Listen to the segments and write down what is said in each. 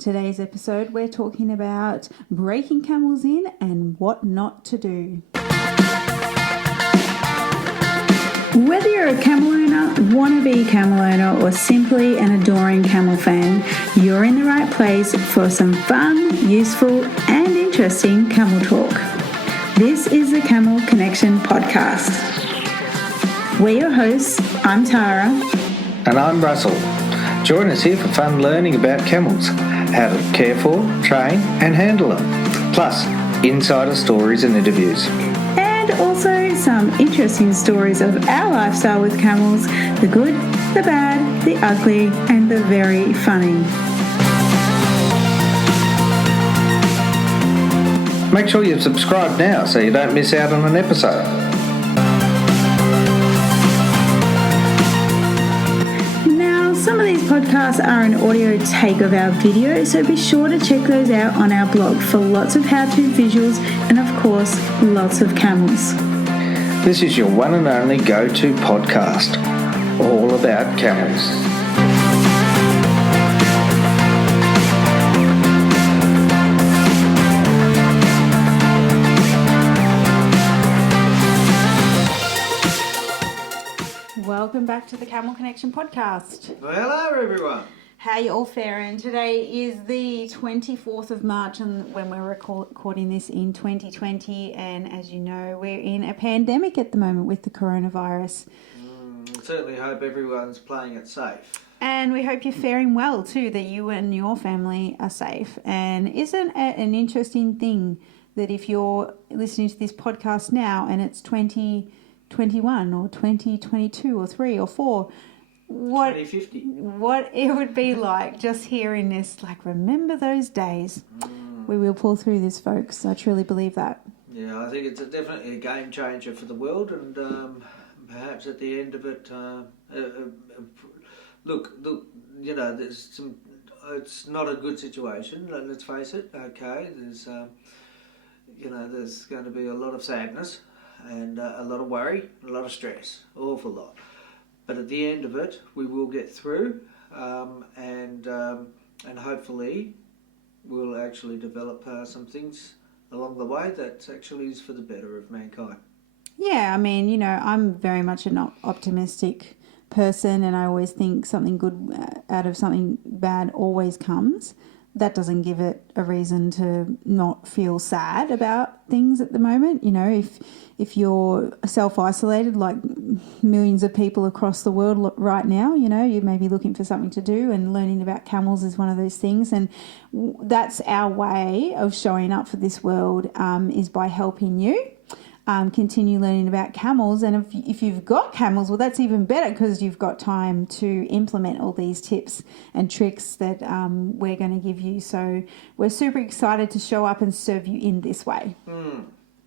today's episode, we're talking about breaking camels in and what not to do. Whether you're a camel owner, wannabe camel owner, or simply an adoring camel fan, you're in the right place for some fun, useful, and interesting camel talk. This is the Camel Connection podcast. We're your hosts. I'm Tara. And I'm Russell. Join us here for fun learning about camels, how to care for, train and handle them, plus insider stories and interviews. And also some interesting stories of our lifestyle with camels, the good, the bad, the ugly and the very funny. Make sure you subscribe now so you don't miss out on an episode. Some of these podcasts are an audio take of our video, so be sure to check those out on our blog for lots of how-to visuals and, of course, lots of camels. This is your one and only go-to podcast, all about camels. Welcome back to the Camel Connection podcast. Well, hello everyone. How you all faring? Today is the 24th of March and when we're recording this in 2020, and as you know, we're in a pandemic at the moment with the coronavirus. Certainly hope everyone's playing it safe. And we hope you're faring well too, that you and your family are safe. And isn't it an interesting thing that if you're listening to this podcast now and it's 2021 or 2022 or 3 or 4, what 2050. What it would be like just hearing this, like, remember those days. We will pull through this, folks. I truly believe that. Yeah, I think it's definitely a game changer for the world, and perhaps at the end of it, look, you know, there's some. It's not a good situation. Let's face it. Okay, there's there's going to be a lot of sadness and a lot of worry, a lot of stress, awful lot. But at the end of it, we will get through, and hopefully we'll actually develop some things along the way that actually is for the better of mankind. Yeah, I mean, you know, I'm very much an optimistic person, and I always think something good out of something bad always comes. That doesn't give it a reason to not feel sad about things at the moment. You know, if you're self-isolated like millions of people across the world right now, you know, you may be looking for something to do, and learning about camels is one of those things. And that's our way of showing up for this world, is by helping you. Continue learning about camels, and if you've got camels, well, that's even better because you've got time to implement all these tips and tricks that we're going to give you. So we're super excited to show up and serve you in this way.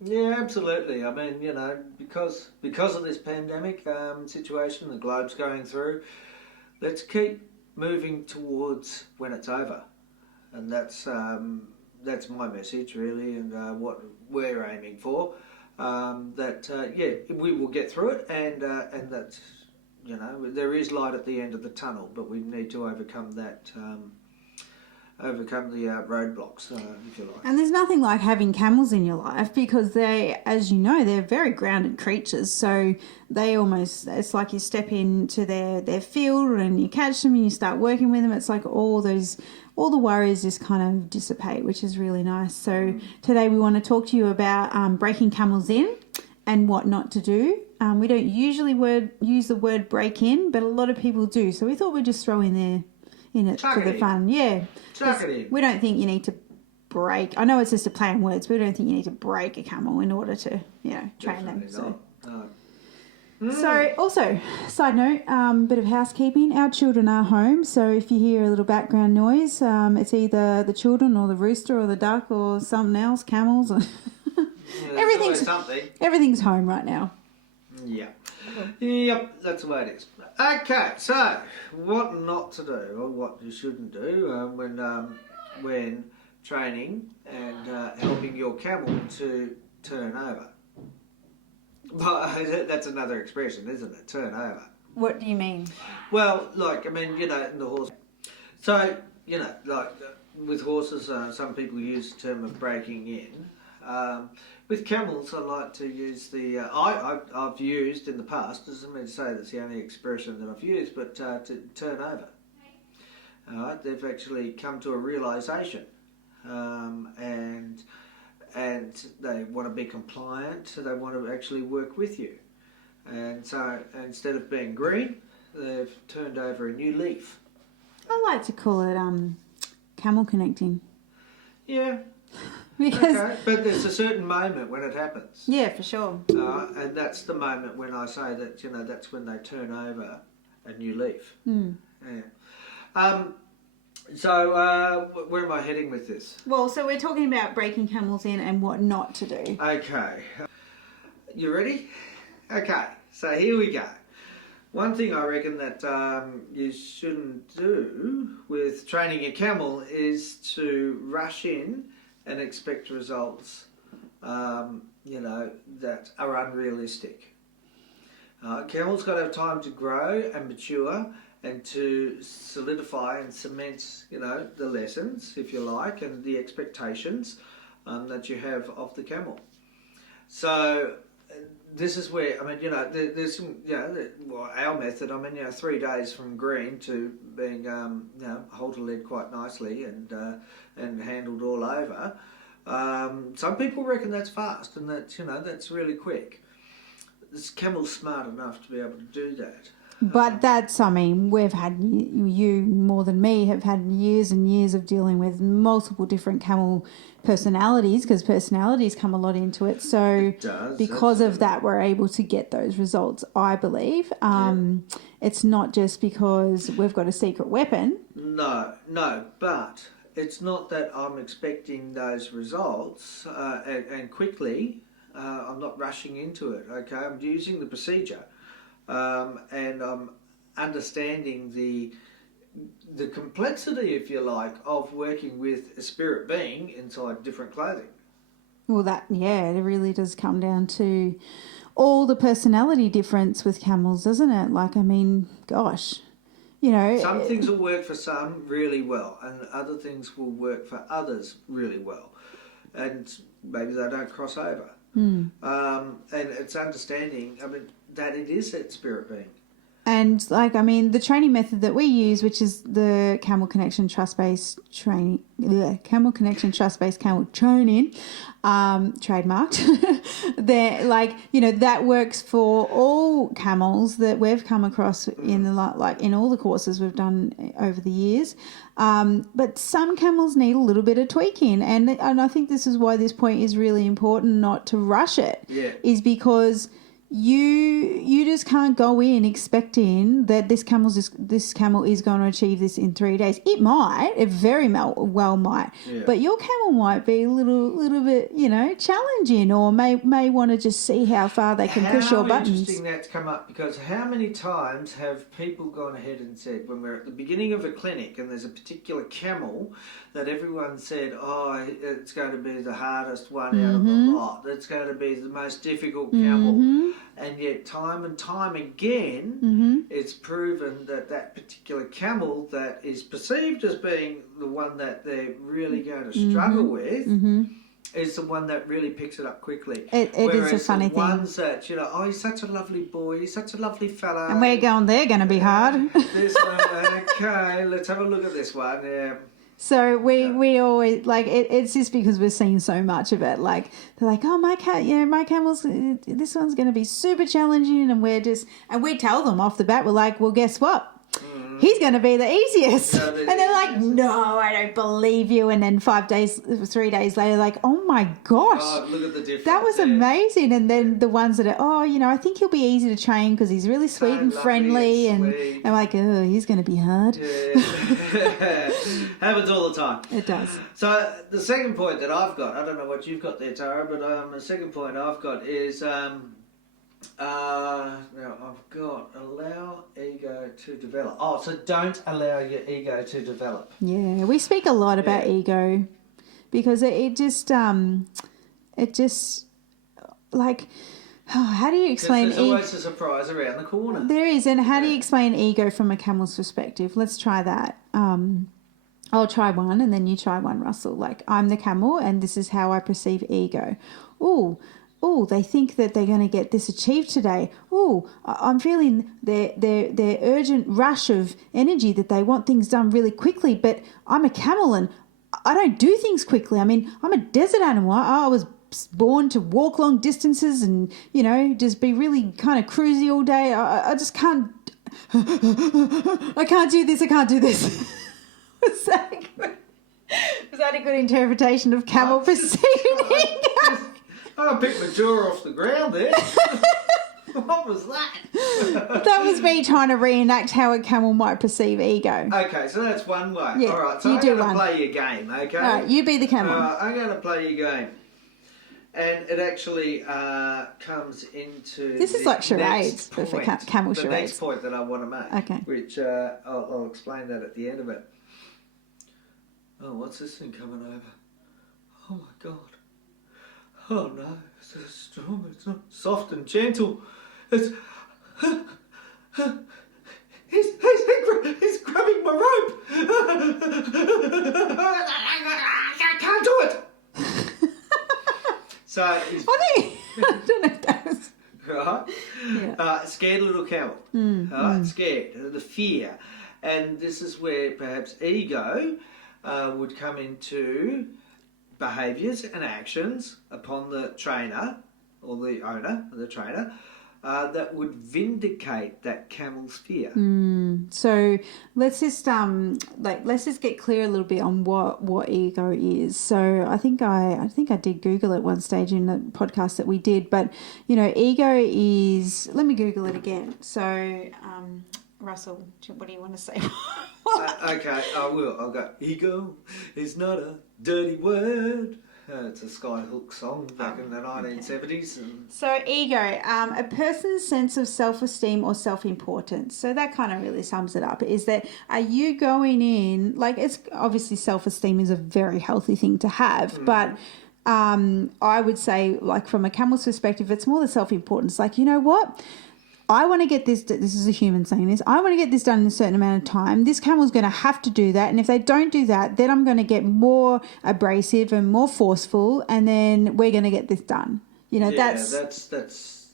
Yeah, absolutely. I mean, you know, because of this pandemic situation the globe's going through, let's keep moving towards when it's over, and that's my message really, and what we're aiming for. We will get through it, and that, you know, there is light at the end of the tunnel, but we need to overcome that, overcome the roadblocks, if you like. And there's nothing like having camels in your life, because they, as you know, they're very grounded creatures. So they almost, it's like you step into their field and you catch them and you start working with them. It's like all the worries just kind of dissipate, which is really nice. So today we want to talk to you about breaking camels in and what not to do. We don't usually use the word break in, but a lot of people do. So we thought we'd just throw in it for the fun. Yeah. We don't think you need to break. I know it's just a play on words, but we don't think you need to break a camel in order to, you know, train them. So. No. So also, side note, bit of housekeeping. Our children are home, so if you hear a little background noise, it's either the children or the rooster or the duck or something else, camels. Or everything's home right now. Yeah. Yep, that's the way it is. Okay, so what not to do, or what you shouldn't do when training and helping your camel to turn over. But that's another expression, isn't it? Turn over. What do you mean? Well, like, I mean, you know, in the horse. So, you know, like, with horses, some people use the term of breaking in. With camels, I like to use the. I've used in the past. Doesn't mean to say that's the only expression that I've used, but to turn over. They've actually come to a realisation, and they want to be compliant. So they want to actually work with you, and so instead of being green, they've turned over a new leaf. I like to call it camel connecting. Yeah. Because okay. But there's a certain moment when it happens. Yeah, for sure. And that's the moment when I say that, that's when they turn over a new leaf. Mm. Yeah. So where am I heading with this? Well, so we're talking about breaking camels in and what not to do. Okay. You ready? Okay. So here we go. One thing I reckon that you shouldn't do with training a camel is to rush in and expect results, that are unrealistic. Camels got to have time to grow and mature and to solidify and cement, the lessons, if you like, and the expectations that you have of the camel. So this is where, there's some, our method, 3 days from green to being, halter-led quite nicely and handled all over. Some people reckon that's fast and that's really quick. This camel's smart enough to be able to do that. But we've had, you more than me, have had years and years of dealing with multiple different camel personalities, because personalities come a lot into it. So it does, because of that, we're able to get those results, I believe. It's not just because we've got a secret weapon. No, but it's not that I'm expecting those results and quickly. I'm not rushing into it, okay? I'm using the procedure. And I'm understanding the complexity, if you like, of working with a spirit being inside different clothing. Well, it really does come down to all the personality difference with camels, doesn't it? Gosh, Some things will work for some really well, and other things will work for others really well, and maybe they don't cross over. And it's understanding, that it is that spirit being. And the training method that we use, which is the Camel Connection Trust-Based Training, Camel Connection Trust-Based Camel Training, trademarked. That works for all camels that we've come across in in all the courses we've done over the years. But some camels need a little bit of tweaking, and I think this is why this point is really important, not to rush it. Yeah. Is because you just can't go in expecting that this camel is going to achieve this in 3 days. It very well might, but your camel might be a little bit, challenging, or may want to just see how far they can push your buttons. How interesting that's come up, because how many times have people gone ahead and said, when we're at the beginning of a clinic and there's a particular camel that everyone said, it's going to be the hardest one out of the lot, it's going to be the most difficult camel. And yet time and time again, it's proven that particular camel that is perceived as being the one that they're really going to struggle with is the one that really picks it up quickly. It is a funny thing. Ones that, he's such a lovely boy, he's such a lovely fella. And we're going, they're going to be hard. This one, okay, let's have a look at this one. Yeah. So we always it's just because we're seeing so much of it. They're like, oh, my camel's, this one's going to be super challenging, and we tell them off the bat, we're like, well, guess what? He's going to be the easiest. And they're like, no, I don't believe you. And then 3 days later, like, oh my gosh, look at the difference. That was amazing. And then the ones that are, I think he'll be easy to train because he's really sweet and friendly. And I'm like, oh, he's going to be hard. Yeah. Happens all the time. It does. So the second point that I've got, I don't know what you've got there, Tara, but the second point I've got is now I've got allow ego to develop. Oh, so don't allow your ego to develop. Yeah, we speak a lot about ego because it just how do you explain? There's always a surprise around the corner. There is, and how do you explain ego from a camel's perspective? Let's try that. I'll try one and then you try one, Russell. Like, I'm the camel and this is how I perceive ego. Oh, they think that they're going to get this achieved today. Oh, I'm feeling their urgent rush of energy that they want things done really quickly, but I'm a camel and I don't do things quickly. I mean, I'm a desert animal. I was born to walk long distances and, just be really kind of cruisy all day. I just can't, I can't do this. Was that a good interpretation of camel perceiving ego? I picked my jaw off the ground there. What was that? That was me trying to reenact how a camel might perceive ego. Okay, so that's one way. Yeah, all right, so you I'm do going to one. play your game, okay? All right, you be the camel. I'm going to play your game. And it actually comes into this is like charades, for camel charades. The next point that I want to make. Okay. Which I'll explain that at the end of it. Oh, what's this thing coming over? Oh my God. Oh no, it's so strong, it's not soft and gentle. It's... He's grabbing my rope. I can't do it. So he's... I don't know if that was... Right? Yeah. Scared little camel. Right? Scared. The fear. And this is where perhaps ego would come into behaviours and actions upon the trainer or the owner, the trainer, that would vindicate that camel's fear. So let's just get clear a little bit on what ego is. So I think I did Google at one stage in the podcast that we did, but ego is, let me Google it again. So Russell, what do you want to say? Okay, I will. I'll go. Ego is not a dirty word. It's a Skyhook song back in the 1970s. So ego, a person's sense of self-esteem or self-importance. So that kind of really sums it up. Is that, are you going in, like, it's obviously self-esteem is a very healthy thing to have, but I would say, like, from a camel's perspective, it's more the self-importance. Like, you know what? I want to get this is a human saying this, I want to get this done in a certain amount of time. This camel's going to have to do that. And if they don't do that, then I'm going to get more abrasive and more forceful, and then we're going to get this done. That's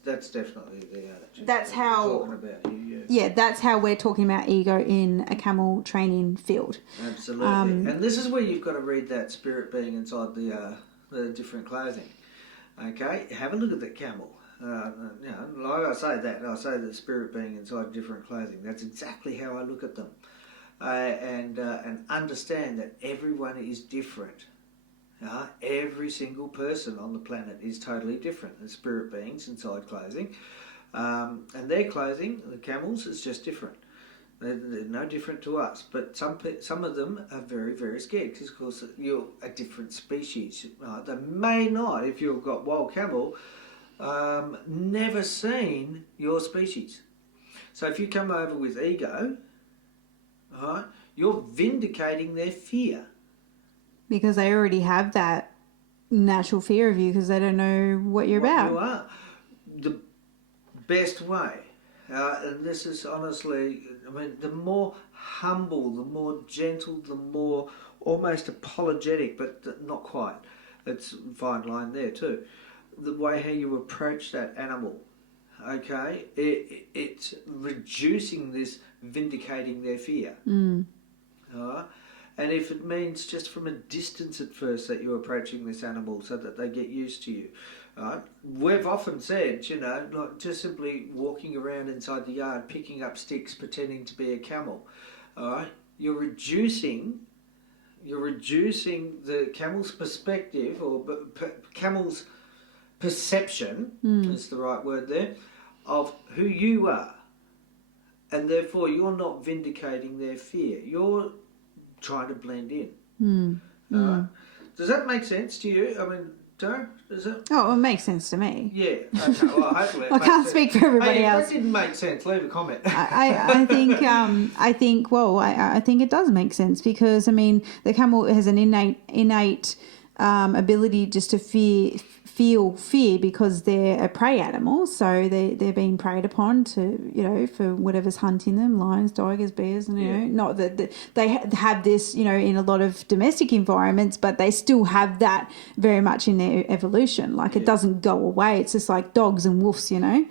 definitely the attitude. That's how, talking about you, that's how we're talking about ego in a camel training field. Absolutely. And this is where you've got to read that spirit being inside the different clothing. Okay? Have a look at that camel. Like I say the spirit being inside different clothing. That's exactly how I look at them, and understand that everyone is different. Every single person on the planet is totally different. The spirit beings inside clothing, and their clothing, the camels, is just different. They're no different to us, but some of them are very, very scared because, of course, you're a different species. They may not, if you've got wild camel, never seen your species. So if you come over with ego, you're vindicating their fear. Because they already have that natural fear of you because they don't know what you're about. You are. The best way, and this is honestly, the more humble, the more gentle, the more almost apologetic, but not quite. It's a fine line there too. The way how you approach that animal, okay, it's reducing this, vindicating their fear. And if it means just from a distance at first that you're approaching this animal so that they get used to you. We've often said, not just simply walking around inside the yard, picking up sticks, pretending to be a camel. You're reducing the camel's perspective, or camel's perception, is the right word there, of who you are. And therefore you're not vindicating their fear. You're trying to blend in. Does that make sense to you? Tara, does it? Oh, it makes sense to me. Yeah. Okay. Well, hopefully it I can't speak for everybody else. If that didn't make sense, leave a comment. I think it does make sense because the camel has an innate ability just to feel fear because they're a prey animal, so they're being preyed upon to, you know, for whatever's hunting them, lions, tigers, bears, and, you know, not that they have this, you know, in a lot of domestic environments, but they still have that very much in their evolution. Like it doesn't go away. It's just like dogs and wolves, you know.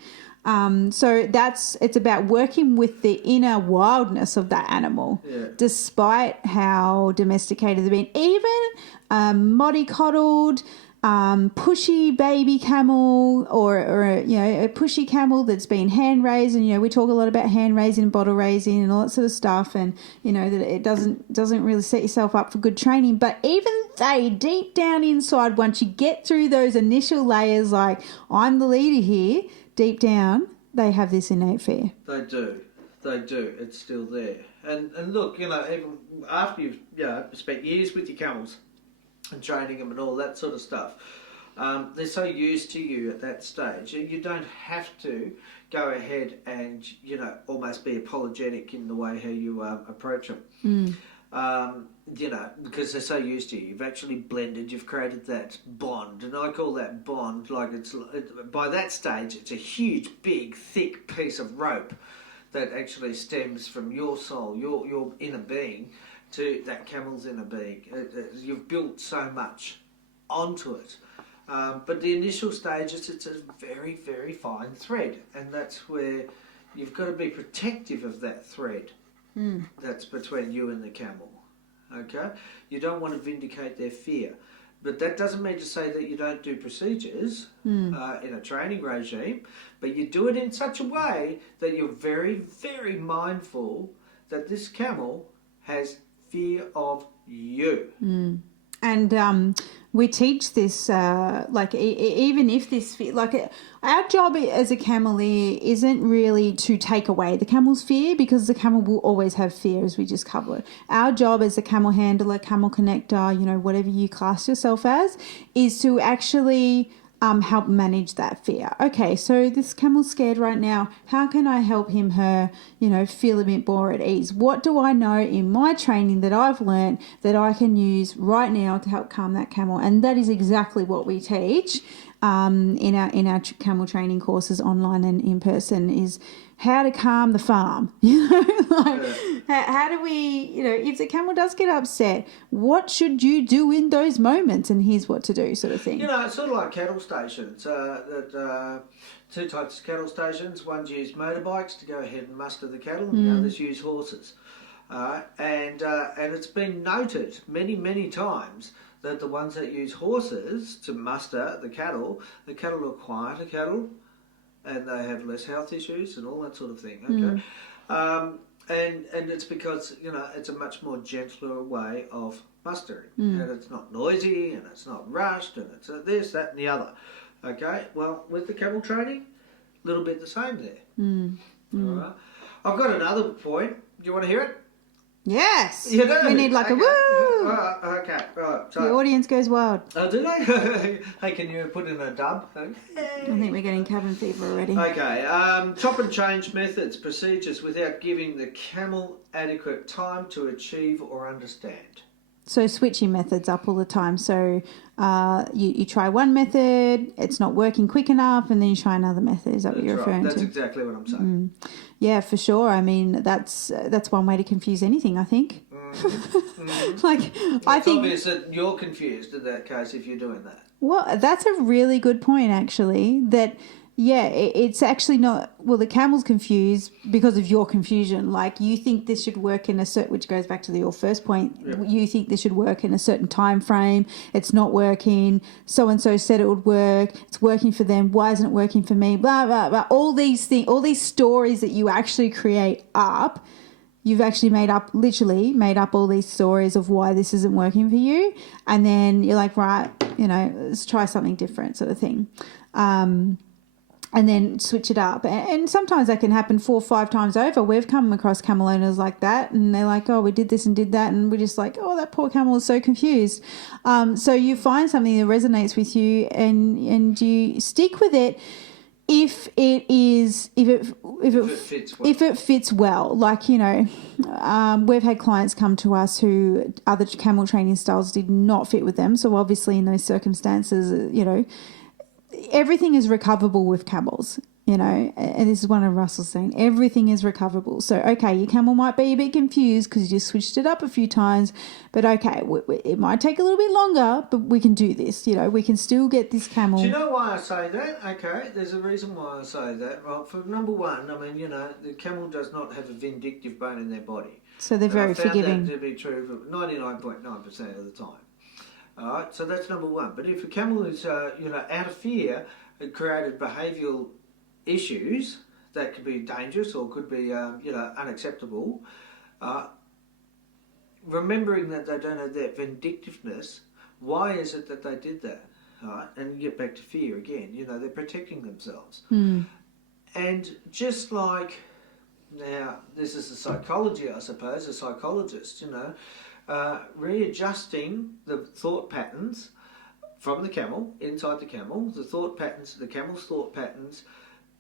So it's about working with the inner wildness of that animal, despite how domesticated they've been. Even mollycoddled, pushy baby camel or you know, a pushy camel that's been hand raised, and, you know, we talk a lot about hand raising, bottle raising and all that sort of stuff, and, you know, that it doesn't really set yourself up for good training. But even they, deep down inside, once you get through those initial layers, like I'm the leader here, deep down, they have this innate fear. They do. It's still there. And look, you know, even after you've, you know, spent years with your camels and training them and all that sort of stuff, they're so used to you at that stage. You don't have to go ahead and, you know, almost be apologetic in the way how you approach them. You know, because they're so used to you. You've actually blended, you've created that bond. And I call that bond, like by that stage, it's a huge, big, thick piece of rope that actually stems from your soul, your inner being, to that camel's inner being. You've built so much onto it. But the initial stages, it's a very, very fine thread. And that's where you've got to be protective of that thread that's between you and the camel. Okay? You don't want to vindicate their fear. But that doesn't mean to say that you don't do procedures in a training regime, but you do it in such a way that you're very, very mindful that this camel has fear of you. And we teach this, like, even if this, like, our job as a camelier isn't really to take away the camel's fear, because the camel will always have fear, as we just covered. Our job as a camel handler, camel connector, you know, whatever you class yourself as, is to actually help manage that fear. Okay, so this camel's scared right now. How can I help him, her, you know, feel a bit more at ease? What do I know in my training that I've learned that I can use right now to help calm that camel? And that is exactly what we teach in our camel training courses, online and in person, is how to calm the farm. You know, like, how do we, you know, if the camel does get upset, what should you do in those moments? And here's what to do, sort of thing. You know, it's sort of like cattle stations. Two types of cattle stations. One's use motorbikes to go ahead and muster the cattle, and the others use horses. And it's been noted many, many times that the ones that use horses to muster the cattle are quieter cattle, and they have less health issues and all that sort of thing. Okay, and it's because, you know, it's a much more gentler way of mustering, and it's not noisy and it's not rushed, and it's this, that, and the other. Okay, well, with the camel training, a little bit the same there. All right, I've got another point. Do you want to hear it? Yes. You do? We need like a woo. Okay, right. So, the audience goes wild. Oh, do they? Hey, can you put in a dub? I think we're getting cabin fever already. Okay, chop and change methods, procedures without giving the camel adequate time to achieve or understand. So switching methods up all the time. So you try one method, it's not working quick enough, and then you try another method. Is that what you're referring to? That's exactly what I'm saying. Yeah, for sure. I mean, that's one way to confuse anything, I think. Like, I think it's obvious that you're confused in that case if you're doing that. Well, that's a really good point, actually, that, yeah, it's actually not, well, the camel's confused because of your confusion. Like, you think this should work in a certain, which goes back to your first point, you think this should work in a certain time frame, it's not working, so-and-so said it would work, it's working for them, why isn't it working for me, blah, blah, blah, all these things, all these stories that you actually create up. You've actually literally made up all these stories of why this isn't working for you. And then you're like, right, you know, let's try something different, sort of thing. And then switch it up. And sometimes that can happen 4 or 5 times over. We've come across camel owners like that, and they're like, oh, we did this and did that. And we're just like, oh, that poor camel is so confused. So you find something that resonates with you, and you stick with it. If it fits well, like, you know, we've had clients come to us who other camel training styles did not fit with them. So obviously in those circumstances, you know, everything is recoverable with camels, you know, and this is one of Russell's saying, everything is recoverable. So, okay, your camel might be a bit confused because you just switched it up a few times, but okay, it might take a little bit longer, but we can do this, you know, we can still get this camel. Do you know why I say that? Okay, there's a reason why I say that. Well, for number one, I mean, you know, the camel does not have a vindictive bone in their body. So they're very forgiving. I found that to be true for 99.9% of the time. All right, so that's number one. But if a camel is, you know, out of fear, it created behavioural issues that could be dangerous or could be, you know, unacceptable. Remembering that they don't have that vindictiveness, why is it that they did that? Right? And you get back to fear again. You know, they're protecting themselves. And just like, now, this is the psychology, I suppose, a psychologist, you know, readjusting the thought patterns from the camel, inside the camel, the camel's thought patterns,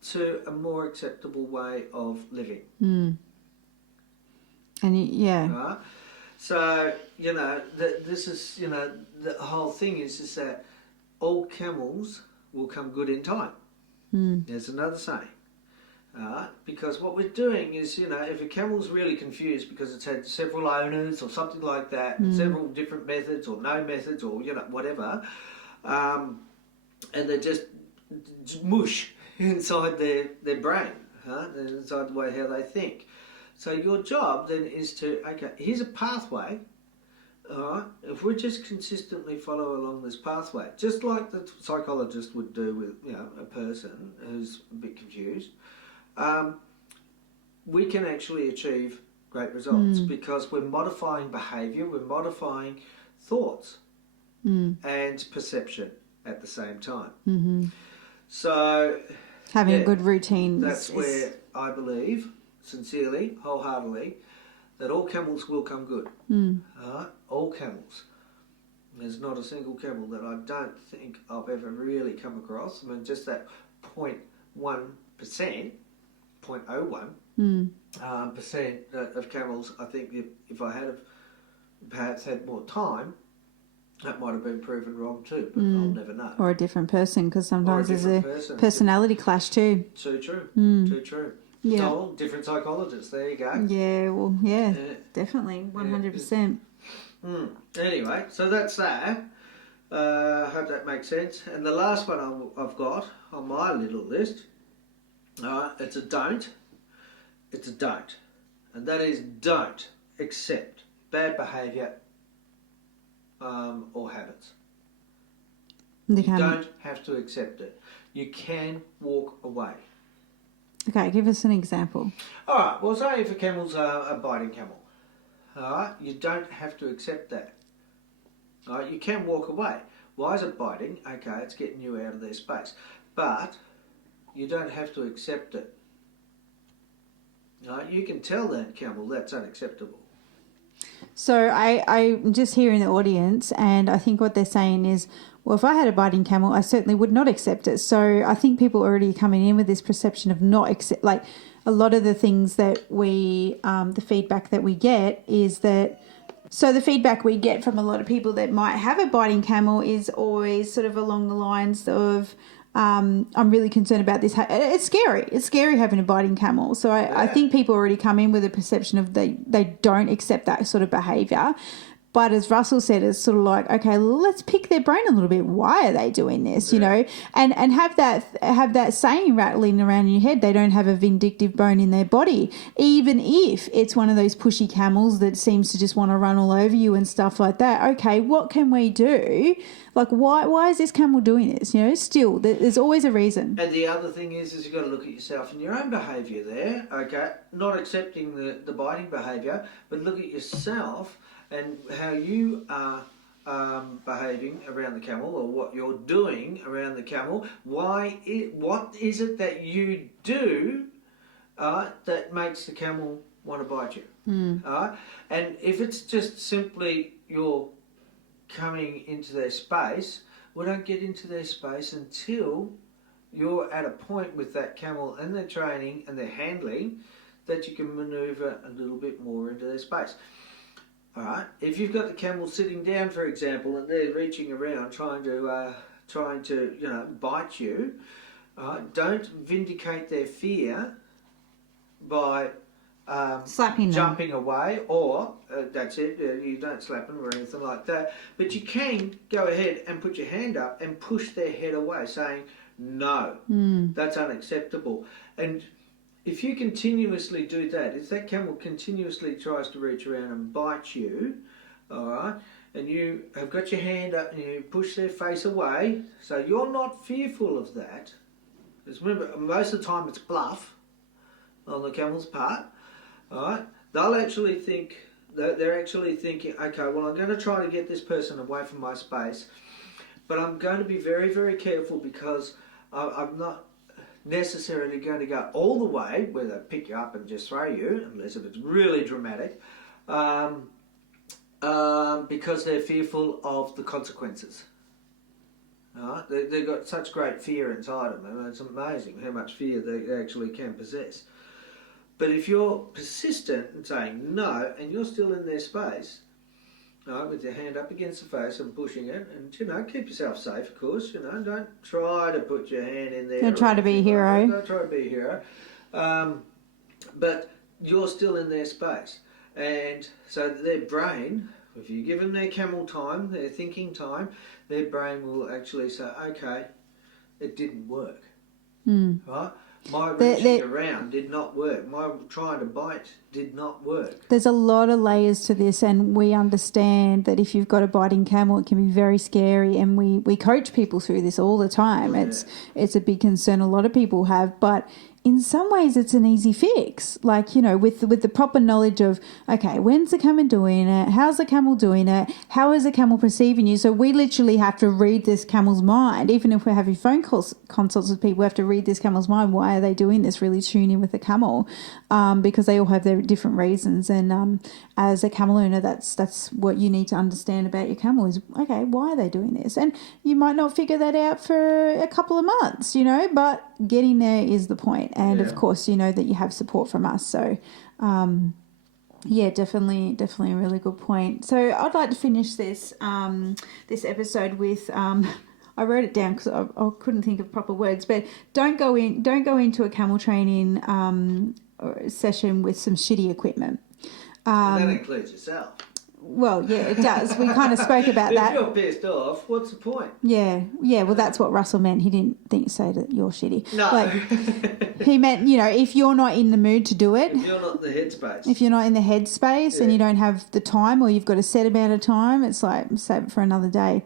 to a more acceptable way of living. And yeah. Right? So, you know, this is, you know, the whole thing is that all camels will come good in time. There's another saying. Because what we're doing is, you know, if a camel's really confused because it's had several owners or something like that, and several different methods or no methods or, you know, whatever, and they're just mush inside their brain, inside the way how they think. So your job then is to, okay, here's a pathway, all right, if we just consistently follow along this pathway, just like the psychologist would do with, you know, a person who's a bit confused, we can actually achieve great results because we're modifying behaviour, we're modifying thoughts and perception at the same time. So having a good routine. That's where I believe, sincerely, wholeheartedly, that all camels will come good. All camels. There's not a single camel that I don't think I've ever really come across. I mean, just that 0.1%, 0.01 percent of camels, I think if I had perhaps had more time, that might have been proven wrong too, but I'll never know. Or a different person, because sometimes there's a personality clash too. Too true. Too true. Yeah. Oh, different psychologists. There you go. Yeah, well, yeah. Definitely, 100%. Anyway, so that's that. I hope that makes sense. And the last one I've got on my little list, it's a don't. It's a don't. And that is don't accept bad behaviour or habits. You don't have to accept it. You can walk away. Okay, give us an example. All right, well, say if a camel's a biting camel, all right, you don't have to accept that. All right, you can walk away. Why is it biting? Okay, it's getting you out of their space. But you don't have to accept it. All right, you can tell that camel that's unacceptable. So I'm just here in the audience, and I think what they're saying is, well, if I had a biting camel, I certainly would not accept it. So I think people are already coming in with this perception of not accept, like a lot of the things that the feedback that we get is that, so the feedback we get from a lot of people that might have a biting camel is always sort of along the lines of, I'm really concerned about this. It's scary. It's scary having a biting camel. So I think people already come in with a perception of they don't accept that sort of behaviour. But as Russell said, it's sort of like, okay, let's pick their brain a little bit. Why are they doing this? You know, and have that saying rattling around in your head. They don't have a vindictive bone in their body, even if it's one of those pushy camels that seems to just want to run all over you and stuff like that. Okay, what can we do? Like, why is this camel doing this? You know, still, there's always a reason. And the other thing is you've got to look at yourself and your own behaviour there. Okay, not accepting the biting behaviour, but look at yourself and how you are behaving around the camel, or what you're doing around the camel. What is it that you do that makes the camel want to bite you? And if it's just simply you're coming into their space, well, don't get into their space until you're at a point with that camel and their training and their handling that you can manoeuvre a little bit more into their space. All right. If you've got the camel sitting down, for example, and they're reaching around trying to trying to, bite you, don't vindicate their fear by slapping them. jumping away, or that's it, you don't slap them or anything like that. But you can go ahead and put your hand up and push their head away, saying, no, that's unacceptable. And if you continuously do that, if that camel continuously tries to reach around and bite you, all right, and you have got your hand up and you push their face away, so you're not fearful of that. Because remember, most of the time it's bluff on the camel's part, all right? They'll actually think, they're actually thinking, okay, well, I'm going to try to get this person away from my space, but I'm going to be very, very careful because I'm not necessarily going to go all the way where they pick you up and just throw you, unless if it's really dramatic, because they're fearful of the consequences. They've got such great fear inside them, and it's amazing how much fear they actually can possess. But if you're persistent in saying no, and you're still in their space, with your hand up against the face and pushing it, and keep yourself safe, of course. Don't try to put your hand in there. Don't try to be a hero. Don't try to be a hero. But you're still in their space, and so their brain, if you give them their camel time, their thinking time, their brain will actually say, okay, it didn't work. Right? My reaching around did not work. My trying to bite did not work. There's a lot of layers to this, and we understand that if you've got a biting camel, it can be very scary, and we coach people through this all the time. It's a big concern a lot of people have, but in some ways it's an easy fix, like, with the proper knowledge of, okay, when's the camel doing it? How's the camel doing it? How is the camel perceiving you? So we literally have to read this camel's mind. Even if we're having phone consults with people, we have to read this camel's mind. Why are they doing this? Really tune in with the camel, because they all have their different reasons. And as a camel owner, that's what you need to understand about your camel is, okay, why are they doing this? And you might not figure that out for a couple of months, but getting there is the point. And of course, that you have support from us. So, definitely a really good point. So I'd like to finish this this episode with I wrote it down because I couldn't think of proper words. But don't go into a camel training session with some shitty equipment. That includes yourself. Well, yeah, it does. We kind of spoke about that. If you're pissed off, what's the point? Yeah. Well, that's what Russell meant. He didn't say that you're shitty. No. He meant, if you're not in the mood to do it. If you're not in the headspace. If you're not in the headspace and you don't have the time, or you've got a set amount of time, it's like, save it for another day.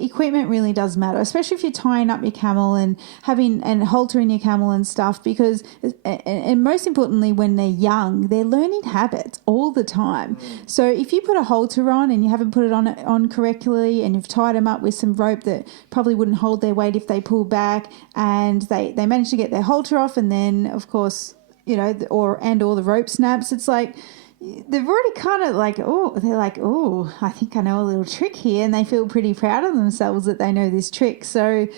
Equipment really does matter, especially if you're tying up your camel and haltering your camel and stuff, because, and most importantly, when they're young, they're learning habits all the time. So if you put a halter on and you haven't put it on correctly, and you've tied them up with some rope that probably wouldn't hold their weight if they pull back, and they manage to get their halter off, and then of course, or the rope snaps, it's like they've already kind of I think I know a little trick here, and they feel pretty proud of themselves that they know this trick. So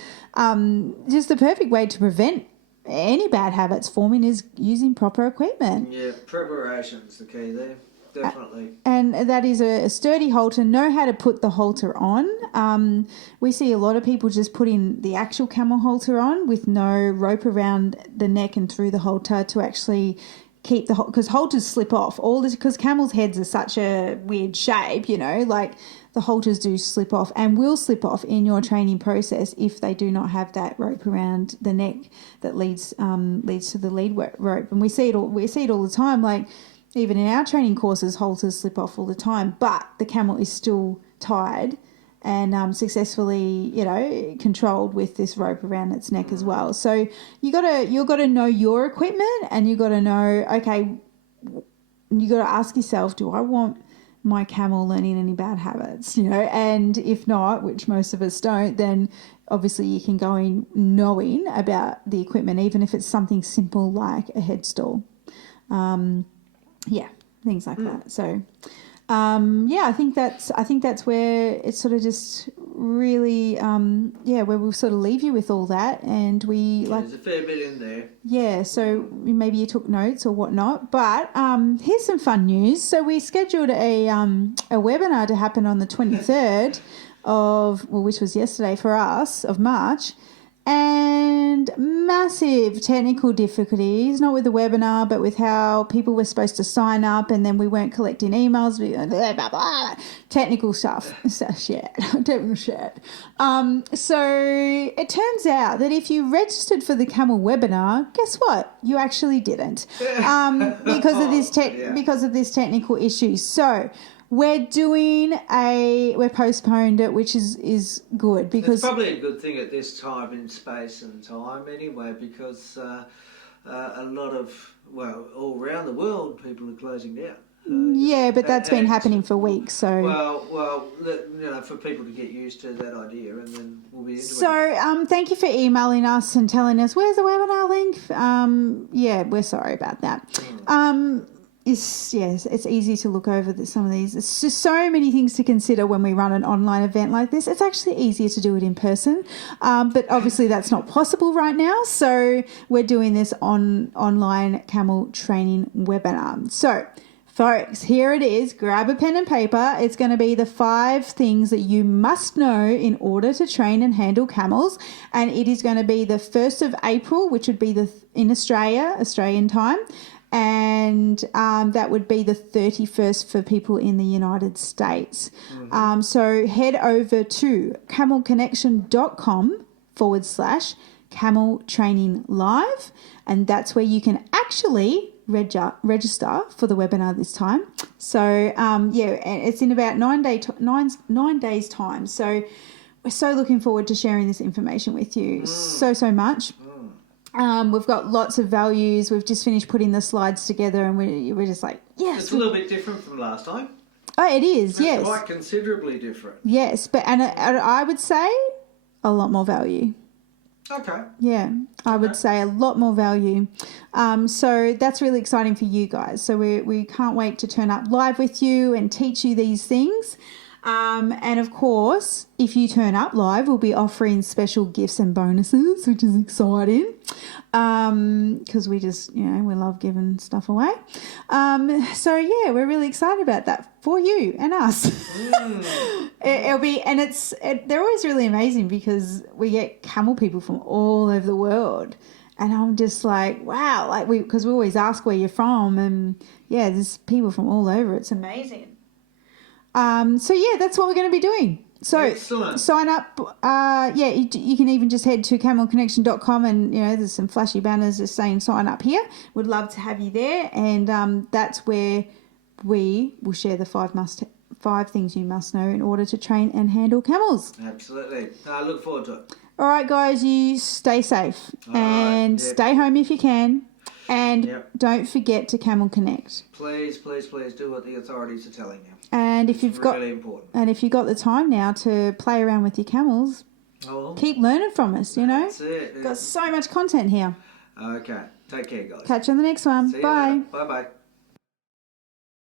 just the perfect way to prevent any bad habits forming is using proper equipment. Yeah, preparation's the key there, definitely. And that is a sturdy halter. Know how to put the halter on. We see a lot of people just putting the actual camel halter on with no rope around the neck and through the halter to actually keep because halters slip off. All this because camels' heads are such a weird shape, the halters do slip off and will slip off in your training process if they do not have that rope around the neck that leads to the lead rope. And we see it all the time. Like even in our training courses, halters slip off all the time, but the camel is still tied and successfully, controlled with this rope around its neck as well. So you gotta know your equipment, and you gotta know, okay, you gotta ask yourself, do I want my camel learning any bad habits? And if not, which most of us don't, then obviously you can go in knowing about the equipment, even if it's something simple like a headstall. Things like that. So. I think that's where it's sort of just really, where we'll sort of leave you with all that, and there's a fair bit in there. Yeah, so maybe you took notes or whatnot, but here's some fun news. So we scheduled a webinar to happen on the 23rd which was yesterday for us, of March, and massive technical difficulties, not with the webinar, but with how people were supposed to sign up, and then we weren't collecting emails, blah, blah, blah, technical stuff. So shit. So it turns out that if you registered for the Camel webinar, guess what? You actually didn't, because of this technical issue. So we're postponed it, which is good, because it's probably a good thing at this time in space and time anyway, because a lot of, all around the world, people are closing down. Yeah, but that's been happening for weeks. So for people to get used to that idea, and then we'll be into it. So thank you for emailing us and telling us where's the webinar link. We're sorry about that. It's easy to look over some of these. It's just so many things to consider when we run an online event like this. It's actually easier to do it in person, but obviously that's not possible right now. So we're doing this online camel training webinar. So, folks, here it is. Grab a pen and paper. It's going to be the 5 things that you must know in order to train and handle camels, and it is going to be the 1st of April, which would be in Australian time. And that would be the 31st for people in the United States. Mm-hmm. So head over to camelconnection.com/camel training live, and that's where you can actually register for the webinar this time. So it's in about 9 days time. So we're so looking forward to sharing this information with you so much. We've got lots of values. We've just finished putting the slides together, and we're just like, yes. It's a little bit different from last time. Oh, it is, yes. Quite considerably different. Yes, but I would say a lot more value. Okay. Yeah, I would say a lot more value. So that's really exciting for you guys. So we can't wait to turn up live with you and teach you these things. And of course, if you turn up live, we'll be offering special gifts and bonuses, which is exciting. Because we just, we love giving stuff away. We're really excited about that for you and us. They're always really amazing, because we get camel people from all over the world. And I'm just like, wow, because we always ask where you're from, and there's people from all over. It's amazing. That's what we're going to be doing. So excellent. Sign up. You can even just head to camelconnection.com, and there's some flashy banners just saying sign up here. We'd love to have you there, and that's where we will share the 5 things you must know in order to train and handle camels. Absolutely. I look forward to it. All right, guys, you stay safe and stay home if you can. And don't forget to Camel Connect. Please do what the authorities are telling you. And if you've got the time now to play around with your camels, keep learning from us. That's it. Got so much content here. Okay, take care, guys. Catch you on the next one. See Bye. Bye.